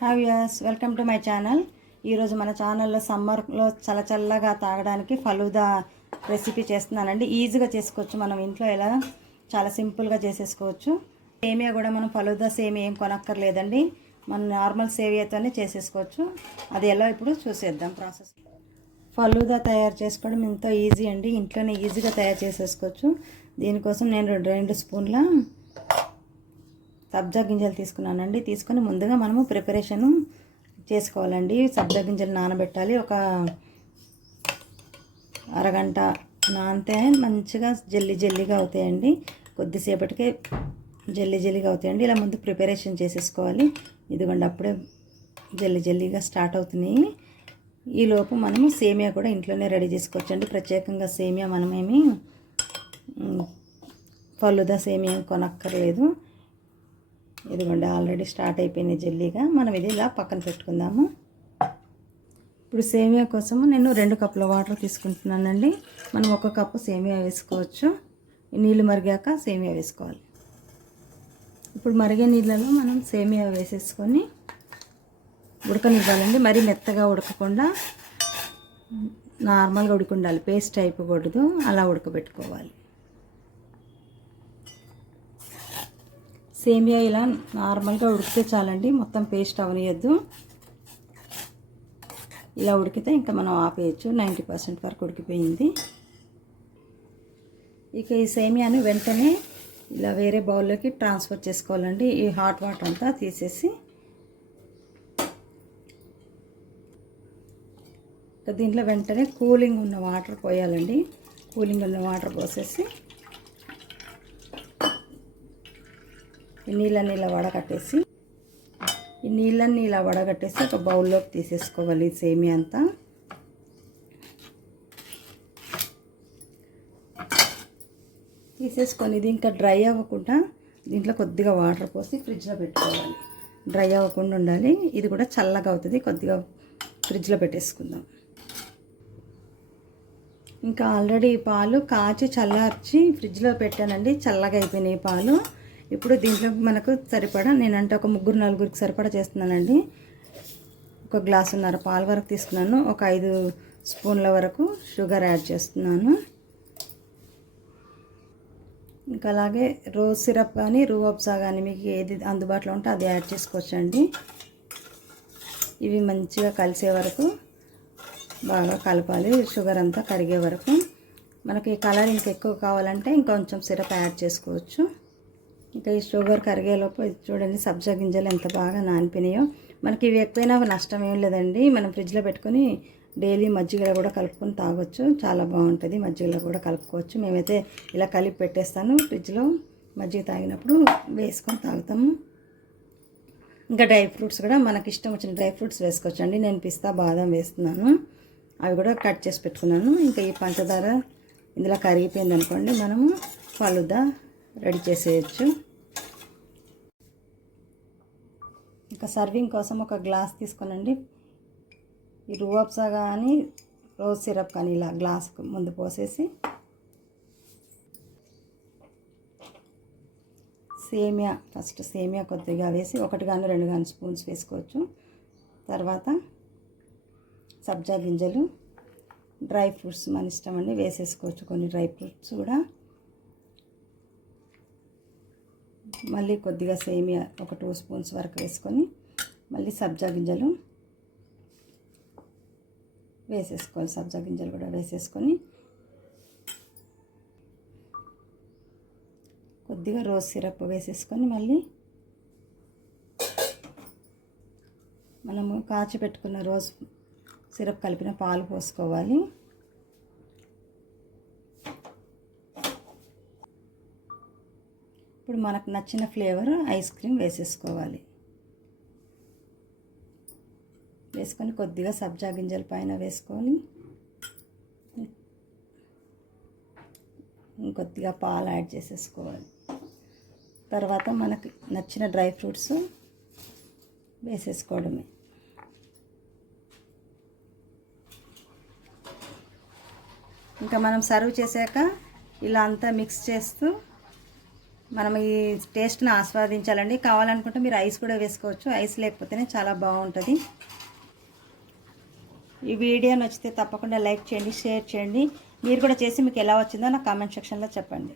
Have యాస్ welcome to my channel ఈరోజు మన ఛానల్లో సమ్మర్లో చల్ల చల్లగా తాగడానికి ఫలూదా రెసిపీ చేస్తున్నానండి. ఈజీగా చేసుకోవచ్చు. మనం ఇంట్లో ఎలా చాలా సింపుల్గా చేసేసుకోవచ్చు. సేమియా కూడా మనం ఫలూదా సేమియా ఏం కొనక్కర్లేదండి. మనం నార్మల్ సేమియాతోనే చేసేసుకోవచ్చు. అది ఎలా ఇప్పుడు చూసేద్దాం ప్రాసెస్ ఫలూదా తయారు చేసుకోవడం ఎంతో ఈజీ అండి. ఇంట్లోనే ఈజీగా తయారు చేసేసుకోవచ్చు. దీనికోసం నేను రెండు రెండు స్పూన్ల సబ్జా గింజలు తీసుకున్నానండి. తీసుకొని ముందుగా మనము ప్రిపరేషను చేసుకోవాలండి. సబ్జా గింజలు నానబెట్టాలి. ఒక అరగంట నానితే మంచిగా జల్లి జల్లిగా అవుతాయండి. కొద్దిసేపటికే జల్లి జల్లిగా అవుతాయండి. ఇలా ముందు ప్రిపరేషన్ చేసేసుకోవాలి. ఇదిగోండి అప్పుడే జల్లి జల్లిగా స్టార్ట్ అవుతున్నాయి. ఈలోపు మనము సేమియా కూడా ఇంట్లోనే రెడీ చేసుకోవచ్చండి. ప్రత్యేకంగా సేమియా మనమేమి ఫలుదా సేమియా కొనక్కర్లేదు. ఇదిగోండి ఆల్రెడీ స్టార్ట్ అయిపోయింది జల్లీగా. మనం ఇది ఇలా పక్కన పెట్టుకుందాము. ఇప్పుడు సేమియా కోసము నేను రెండు కప్పుల వాటర్ తీసుకుంటున్నానండి. మనం ఒక కప్పు సేమియా వేసుకోవచ్చు. నీళ్ళు మరిగాక సేమియా వేసుకోవాలి. ఇప్పుడు మరిగే నీళ్ళలో మనం సేమియా వేసేసుకొని ఉడకనివ్వాలండి. మరీ మెత్తగా ఉడకకుండా నార్మల్గా ఉడికి పేస్ట్ అయిపోకూడదు అలా ఉడకబెట్టుకోవాలి. సేమియా ఇలా నార్మల్గా ఉడికితే చాలండి. మొత్తం పేస్ట్ అవనియద్దు. ఇలా ఉడికితే ఇంకా మనం ఆపేయచ్చు. నైంటీ పర్సెంట్ వరకు ఉడికిపోయింది. ఇక ఈ సేమియాను వెంటనే ఇలా వేరే బౌల్లోకి ట్రాన్స్ఫర్ చేసుకోవాలండి. ఈ హాట్ వాటర్ అంతా తీసేసి దీంట్లో వెంటనే కూలింగ్ ఉన్న వాటర్ పోయాలండి. కూలింగ్ ఉన్న వాటర్ పోసేసి ఈ నీళ్ళని ఇలా వడగట్టేసి ఈ నీళ్ళని ఇలా వడగట్టేసి ఒక బౌల్లోకి తీసేసుకోవాలి సేమి అంతా. తీసేసుకొని ఇది ఇంకా డ్రై అవ్వకుండా దీంట్లో కొద్దిగా వాటర్ పోసి ఫ్రిడ్జ్లో పెట్టుకోవాలి. డ్రై అవ్వకుండా ఉండాలి. ఇది కూడా చల్లగా అవుతుంది. కొద్దిగా ఫ్రిడ్జ్లో పెట్టేసుకుందాం. ఇంకా ఆల్రెడీ పాలు కాచి చల్లార్చి ఫ్రిడ్జ్లో పెట్టానండి. చల్లగా అయిపోయినాయి పాలు. ఇప్పుడు దీంట్లో మనకు సరిపడా నేనంటే ఒక ముగ్గురు నలుగురికి సరిపడా చేస్తున్నానండి. ఒక గ్లాసున్నర పాలు వరకు తీసుకున్నాను. ఒక ఐదు స్పూన్ల వరకు షుగర్ యాడ్ చేస్తున్నాను. ఇంకా అలాగే రోజ్ సిరప్ కానీ రూఅబ్సా కానీ మీకు ఏది అందుబాటులో ఉంటే అది యాడ్ చేసుకోవచ్చండి. ఇవి మంచిగా కలిసే వరకు బాగా కలపాలి. షుగర్ అంతా కరిగే వరకు. మనకి కలర్ ఇంకా ఎక్కువ కావాలంటే ఇంకొంచెం సిరప్ యాడ్ చేసుకోవచ్చు. ఇంకా ఈ షుగర్ కరిగేలోపు చూడండి సబ్జా గింజలు ఎంత బాగా నానిపోయినాయో. మనకి ఇవి ఎక్కువైనా నష్టం ఏం లేదండి. మనం ఫ్రిడ్జ్లో పెట్టుకొని డైలీ మజ్జిగలో కూడా కలుపుకొని తాగొచ్చు. చాలా బాగుంటుంది మజ్జిగలో కూడా కలుపుకోవచ్చు. మేమైతే ఇలా కలిపి పెట్టేస్తాను ఫ్రిడ్జ్లో. మజ్జిగ తాగినప్పుడు వేసుకొని తాగుతాము ఇంకా డ్రై ఫ్రూట్స్ కూడా మనకి ఇష్టం వచ్చిన డ్రై ఫ్రూట్స్ వేసుకోవచ్చు అండి నేను పిస్తా బాదం వేస్తున్నాను. అవి కూడా కట్ చేసి పెట్టుకున్నాను. ఇంకా ఈ పంచదార ఇందులో కరిగిపోయింది అనుకోండి మనము ఫలుదా రెడీ చేసేయచ్చు. ఇంకా సర్వింగ్ కోసం ఒక గ్లాస్ తీసుకోనండి. ఈ రూఅబ్సా కానీ రోజ్ సిరప్ కానీ ఇలా గ్లాస్ ముందు పోసేసి సేమియా ఫస్ట్ సేమియా కొద్దిగా వేసి ఒకటి కానీ రెండు కానీ స్పూన్స్ వేసుకోవచ్చు. తర్వాత సబ్జా గింజలు డ్రై ఫ్రూట్స్ మన ఇష్టం అండి వేసేసుకోవచ్చు కొన్ని డ్రై ఫ్రూట్స్ కూడా. మళ్ళీ కొద్దిగా సేమియా ఒక టూ స్పూన్స్ వరకు వేసుకొని మళ్ళీ సబ్జా గింజలు వేసేసుకోవాలి. సబ్జా గింజలు కూడా వేసేసుకొని కొద్దిగా రోజ్ సిరప్ వేసేసుకొని మళ్ళీ మనము కాచి పెట్టుకున్న రోజ్ సిరప్ కలిపిన పాలు పోసుకోవాలి. ఇప్పుడు మనకు నచ్చిన ఫ్లేవర్ ఐస్ క్రీమ్ వేసేసుకోవాలి. వేసుకొని కొద్దిగా సబ్జా గింజల పైన వేసుకొని ఇంకొద్దిగా పాలు యాడ్ చేసేసుకోవాలి. తర్వాత మనకు నచ్చిన డ్రై ఫ్రూట్స్ వేసేసుకోవడమే. ఇంకా మనం సర్వ్ చేశాక ఇలా అంతా మిక్స్ చేస్తూ మనం ఈ టేస్ట్ని ఆస్వాదించాలండి. కావాలనుకుంటే మీరు ఐస్ కూడా వేసుకోవచ్చు. ఐస్ లేకపోతేనే చాలా బాగుంటుంది. ఈ వీడియో నచ్చితే తప్పకుండా లైక్ చేయండి షేర్ చేయండి. మీరు కూడా చేసి మీకు ఎలా వచ్చిందో నాకు కామెంట్ సెక్షన్లో చెప్పండి.